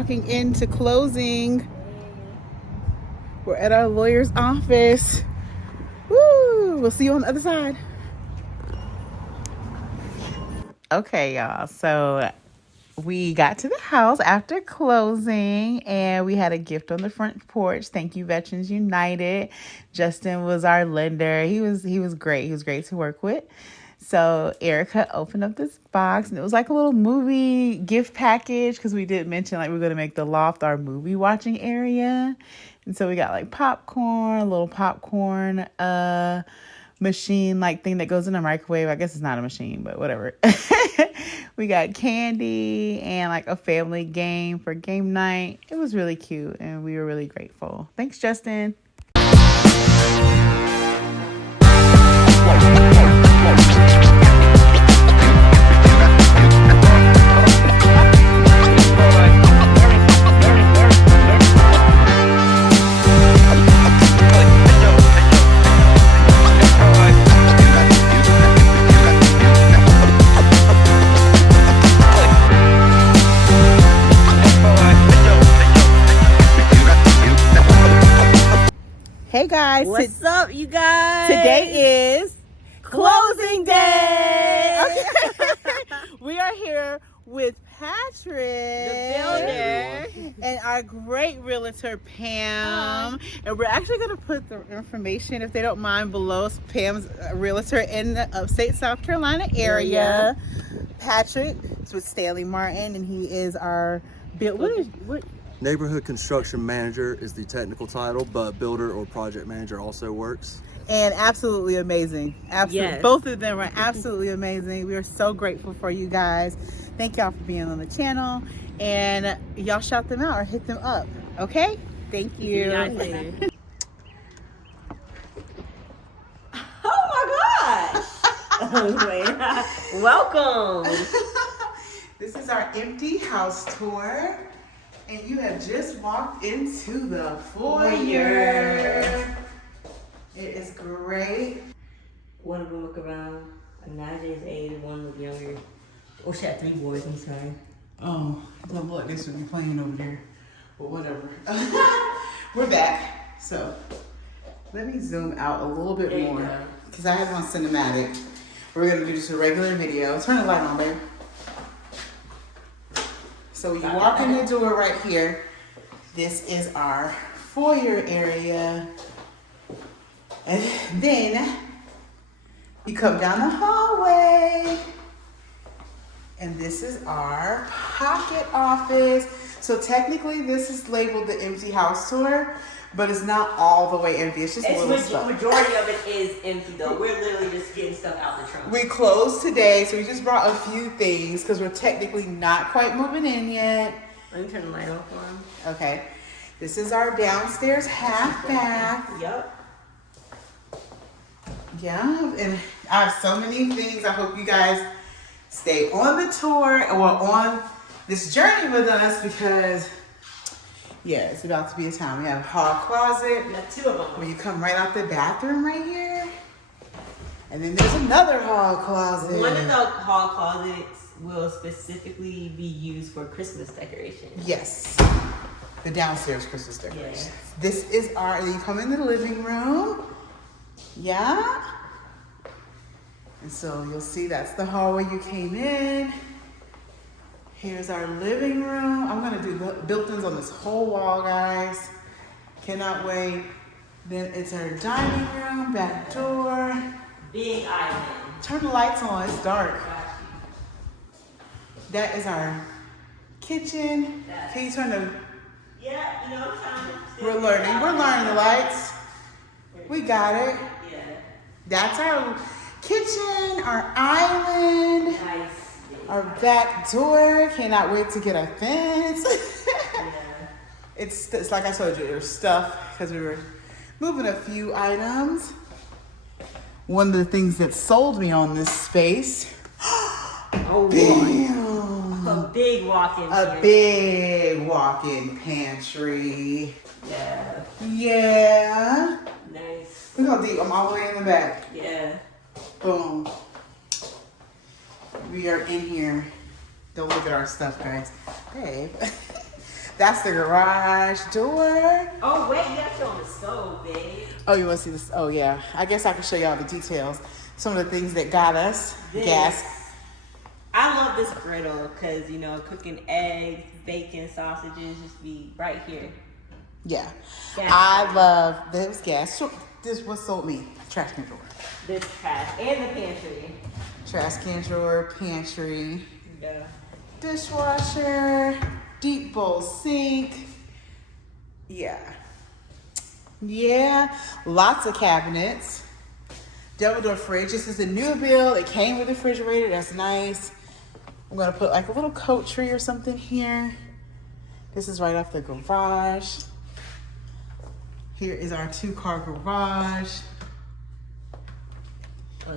walking into closing. We're at our lawyer's office. Woo! We'll see you on the other side. Okay, y'all. So we got to the house after closing and we had a gift on the front porch. Thank you, Veterans United. Justin was our lender. He was great. He was great to work with. So Erica opened up this box and it was like a little movie gift package because we did mention like we're going to make the loft our movie watching area. And so we got like popcorn, a little popcorn machine like thing that goes in a microwave. I guess it's not a machine, but whatever. We got candy and like a family game for game night. It was really cute and we were really grateful. Thanks, Justin. Hey guys, what's up, you guys? Today is closing day. Okay. We are here with Patrick, the builder, and our great realtor Pam. And we're actually going to put the information, if they don't mind, below. Pam's a realtor in the upstate South Carolina area. Patrick is with Stanley Martin, and he is our what? Neighborhood construction manager is the technical title, but builder or project manager also works. And absolutely amazing. Absolutely. Yes. Both of them are absolutely amazing. We are so grateful for you guys. Thank y'all for being on the channel. And y'all shout them out or hit them up. Okay? Thank you. Oh my gosh. Welcome. This is our empty house tour. And you have just walked into the foyer. It is great. One of them look around. Naja's age, one was younger. Oh, she had 3 boys, I'm sorry. Oh, don't look, they should be playing over there. But whatever. We're back. So, let me zoom out a little bit more. Because I have on cinematic. We're going to do just a regular video. Turn the light on, babe. So you walk in the door right here. This is our foyer area. And then you come down the hallway. And this is our pocket office. So technically this is labeled the empty house tour, but it's not all the way empty. It's just a little stuff. Majority of it is empty though. We're literally just getting stuff out the trunk. We closed today, so we just brought a few things because we're technically not quite moving in yet. Let me turn the light off for him. Okay. This is our downstairs half bath. Yep. Yeah, and I have so many things. I hope you guys stay on the tour or on this journey with us because, yeah, it's about to be a time. We have a hall closet. We got 2 of them. Where you come right out the bathroom right here. And then there's another hall closet. One of the hall closets will specifically be used for Christmas decorations. Yes. The downstairs Christmas decorations. Yes. This is our, you come into the living room. Yeah. And so you'll see that's the hallway you came in. Here's our living room. I'm gonna do built-ins on this whole wall, guys. Cannot wait. Then it's our dining room, back door. Big island. Turn the lights on, it's dark. That is our kitchen. Can you turn the... Yeah, you know, We're learning the lights. We got it. Yeah. That's our kitchen, our island, Nice. our back door. Cannot wait to get our fence. Yeah. It's like I told you, there's stuff because we were moving a few items. One of the things that sold me on this space. Oh, Bam! A big walk-in A big walk-in pantry. Yeah. Yeah. Nice. We're gonna dig. I'm all the way in the back. Yeah. Boom. We are in here. Don't look at our stuff, guys. Babe. That's the garage door. Oh, wait, you gotta show them the stove, babe. Oh, you want to see this? Oh, yeah. I guess I can show y'all the details. Some of the things that got us. This. Gas. I love this griddle because, you know, cooking eggs, bacon, sausages just be right here. Yeah. Gas. I love this gas. So, this what sold me. Trash can drawer. This trash and the pantry. Trash can drawer, pantry, Yeah. dishwasher, deep bowl sink. Yeah. Yeah. Lots of cabinets. Double door fridge. This is a new build. It came with a refrigerator. That's nice. I'm gonna put like a little coat tree or something here. This is right off the garage. Here is our 2-car garage.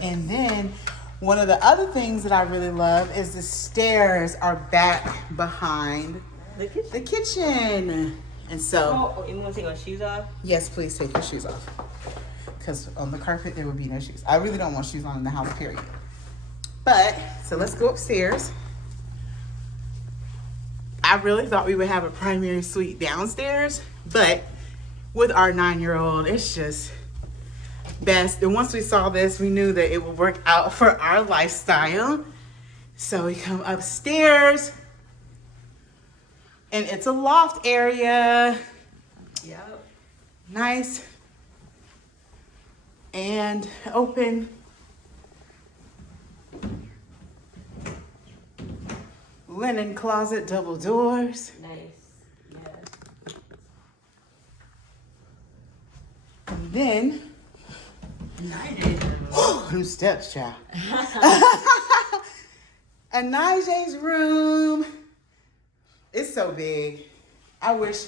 And then one of the other things that I really love is the stairs are back behind The kitchen. the kitchen. And so, Oh, you want to take my shoes off? yes, please take your shoes off. Because on the carpet, there would be no shoes. I really don't want shoes on in the house, period. But, so let's go upstairs. I really thought we would have a primary suite downstairs, but with our 9-year-old, it's just best. And once we saw this, we knew that it would work out for our lifestyle. So we come upstairs, and it's a loft area. Yep. Nice and open. Linen closet, double doors. Nice. Yeah. And then, Nice. them steps, child. A Najee's room. It's so big. I wish.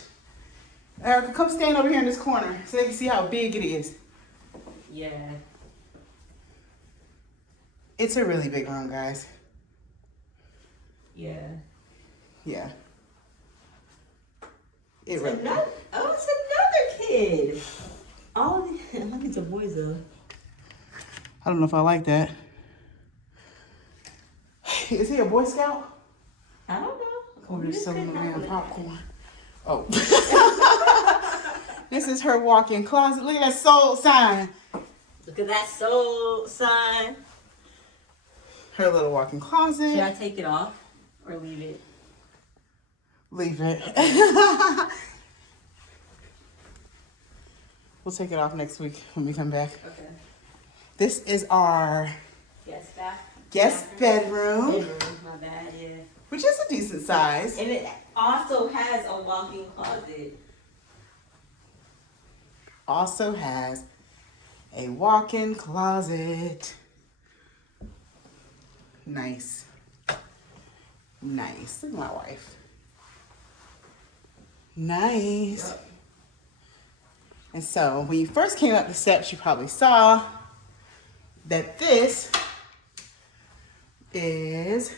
Erica, come stand over here in this corner so they can see how big it is. Yeah. It's a really big room, guys. Yeah. Yeah. It It's really. another, it's another kid. All the, look at the boys though. I don't know if I like that. Is he a Boy Scout? I don't know. Oh, You there's just some couldn't man handle it. popcorn. Oh. This is her walk-in closet. Look at that sold sign. Look at that soul sign. Her little walk-in Should I closet. take it off or leave it? Leave it. We'll take it off next week when we come back. Okay. This is our Yes, bath. guest bedroom, Bedroom, my bad, yeah. which is a decent size. And it also has a walk-in closet. Also has a walk-in closet. Nice. Nice. Look at my wife. Nice. Yep. And so when you first came up the steps, you probably saw that this is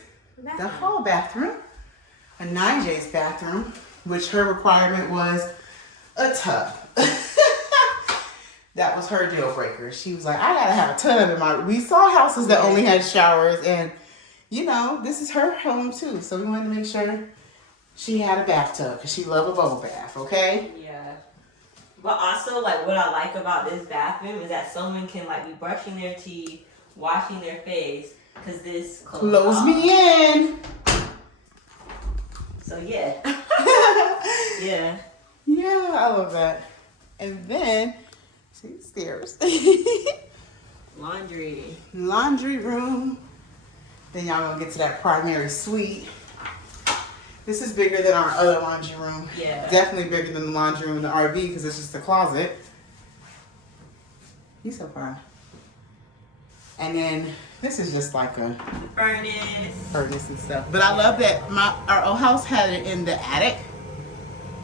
the hall bathroom, a Najee's bathroom, which her requirement was a tub. That was her deal breaker. She was like, I gotta have a tub in my. We saw houses that only had showers, and you know, this is her home too. So we wanted to make sure she had a bathtub because she loved a bubble bath. Okay. Yeah. But also, like, what I like about this bathroom is that someone can, like, be brushing their teeth, washing their face, because this Close me in. So, yeah. Yeah. Yeah, I love that. And then, see the stairs. Laundry. Laundry room. Then y'all gonna get to that primary suite. This is bigger than our other laundry room. Yeah. Definitely bigger than the laundry room in the RV because it's just a closet. He's so fine. And then this is just like a Furnace. furnace and stuff. But I love that our old house had it in the attic.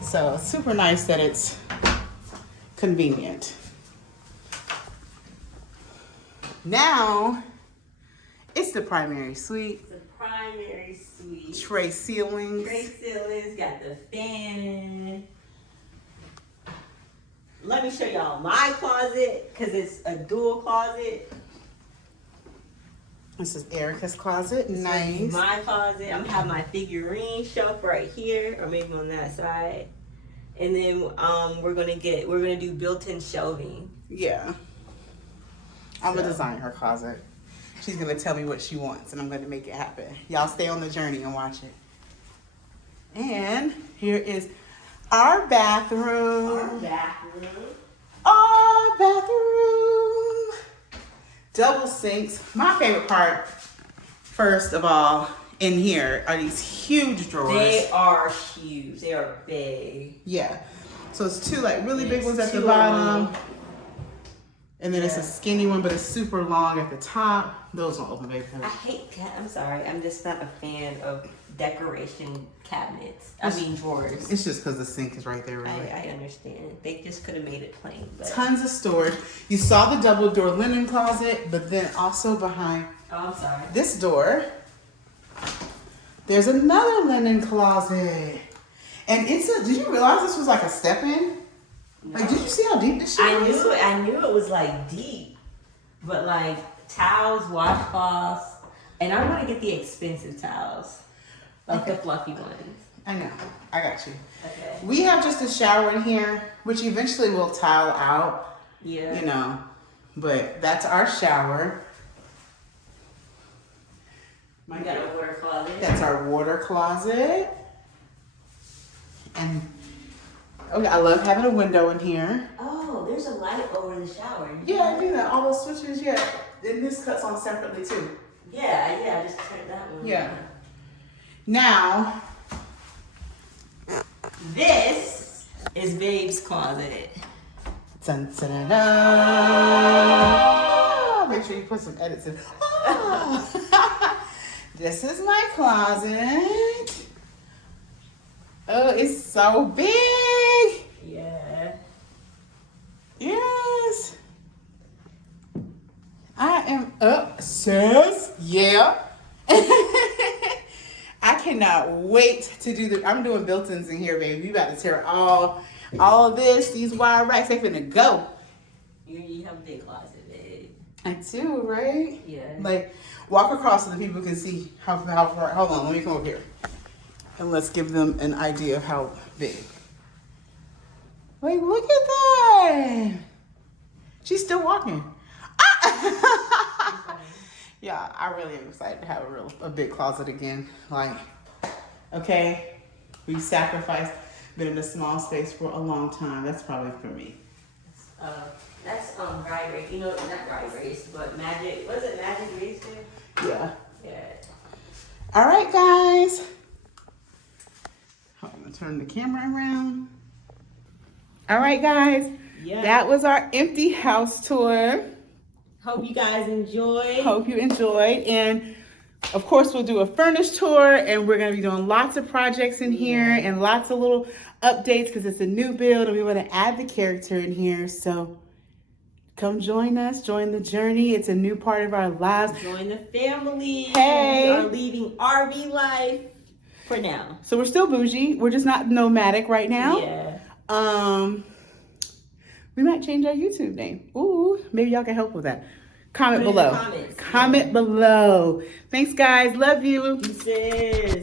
So it's super nice that it's convenient. Now it's the primary suite. The primary suite. Tray ceilings. Tray ceilings. Got the fan. Let me show y'all my closet because it's a dual closet. This is Erica's closet. This Nice. is my closet. I'm gonna have my figurine shelf right here, or maybe on that side. And then we're gonna do built-in shelving. Yeah. I'm gonna design her closet. She's gonna tell me what she wants, and I'm gonna make it happen. Y'all stay on the journey and watch it. And here is our bathroom. Our bathroom. Double sinks. My favorite part, first of all, in here are these huge drawers. They are huge. They are big. Yeah. So it's two like really big ones at the two bottom. of them. And then it's a skinny one, but it's super long at the top. Those don't open, baby. I hate I'm sorry. I'm just not a fan of decoration cabinets. Drawers. It's just because the sink is right there, really. I understand. They just could have made it plain. But... Tons of storage. You saw the double door linen closet, but then also behind I'm sorry. this door, there's another linen closet. And did you realize this was like a step-in? No. Like, did you see how deep this shit is? I knew it was like deep, but like towels, washcloths, and I want to get the expensive towels, like the fluffy ones. I know. I got you. Okay. We have just a shower in here, which eventually we'll tile out. Yeah. You know, but that's our shower. We got a water closet. That's our water closet. And okay, I love having a window in here. Oh, there's a light over the shower. Yeah, I do that. All those switches, yeah. And this cuts on separately too. Yeah, I just turned that one. Yeah. Now, this is Babe's closet. dun, dun, dun, dun. Make sure you put some edits in. Oh. This is my closet. Oh, it's so big. Yeah. Yes. I am obsessed. Yeah. I cannot wait to do I'm doing built-ins in here, baby. You about to tear all of this, these wire racks, they finna go. You have a big closet, babe. I do, right? Yeah. Like, walk across so the people can see how far. Hold on, let me come over here. And let's give them an idea of how big. Like, look at that. She's still walking. Ah! Yeah, I really am excited to have a big closet again. Like, okay, we sacrificed been in a small space for a long time. That's probably for me. That's dry erase. You know, not dry erase, but magic. Was it magic eraser? Yeah. Yeah. All right, guys. I'm gonna turn the camera around. All right, guys. Yeah. That was our empty house tour. Hope you guys enjoyed. Hope you enjoyed. And of course, we'll do a furnished tour, and we're going to be doing lots of projects in here and lots of little updates because it's a new build and we want to add the character in here. So come join us, join the journey. It's a new part of our lives. Join the family. Hey. We are leaving RV life for now. So we're still bougie. We're just not nomadic right now. Yeah. We might change our YouTube name. Ooh, maybe y'all can help with that. Comment Put in below. the comments. Comment below. Thanks, guys. Love you. Deuces.